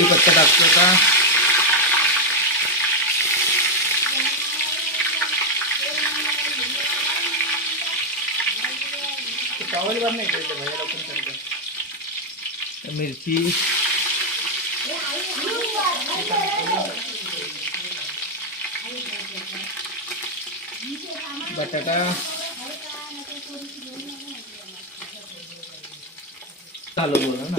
कढीपत्ता टाकतो आता. मिरची, बटाटा, चालू बोला ना.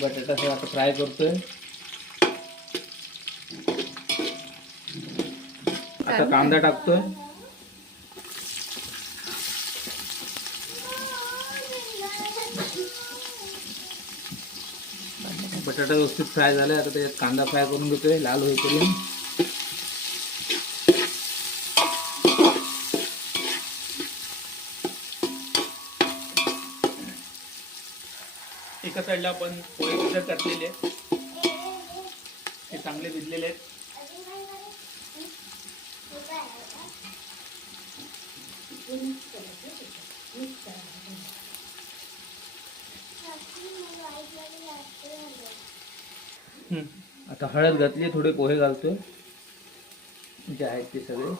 बटाटा आता फ्राय करतोय. आता कांदा टाकतोय. बटाटा व्यवस्थित फ्राय झालाय. आता त्याच्यात कांदा फ्राय करून घेतोय लाल होईपर्यंत. एका साईडला आपण पोहे भिजत घातलेले आहेत, हे चांगले भिजलेले आहेत. आता हळद घातली, थोडे पोहे घालतोय जे आहेत ते सगळे.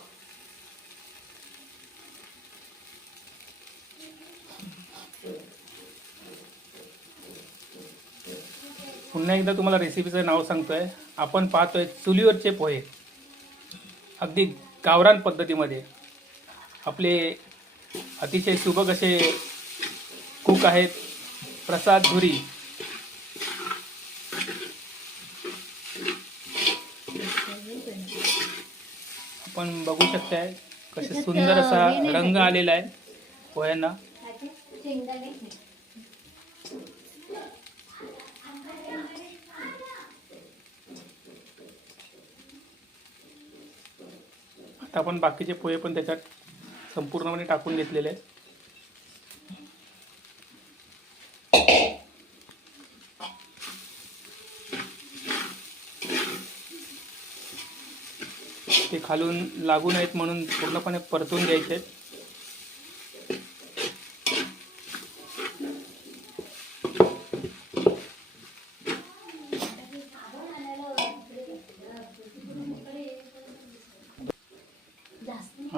पुन्हा एकदा तुम्हाला रेसिपीचं नाव सांगतोय. आपण पाहतोय चुलीवरचे पोहे, अगदी गावरान पद्धतीमध्ये. आपले अतिशय सुबक असे कुक आहेत प्रसाद धुरी. आपण बघू शकताय कसे सुंदर असा रंग आलेला आहे पोह्यांना. आता आपण बाकीचे पोहे पण त्याच्यात संपूर्णपणे टाकून घेतलेले आहेत. ते खालून लागू नयेत म्हणून पूर्णपणे परतून घ्यायचे.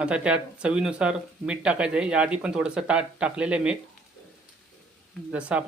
आता त्यात चवीनुसार मीठ टाकायचं आहे. याआधी पण थोडंसं टाकलेलं आहे मीठ, जसं आपल्याला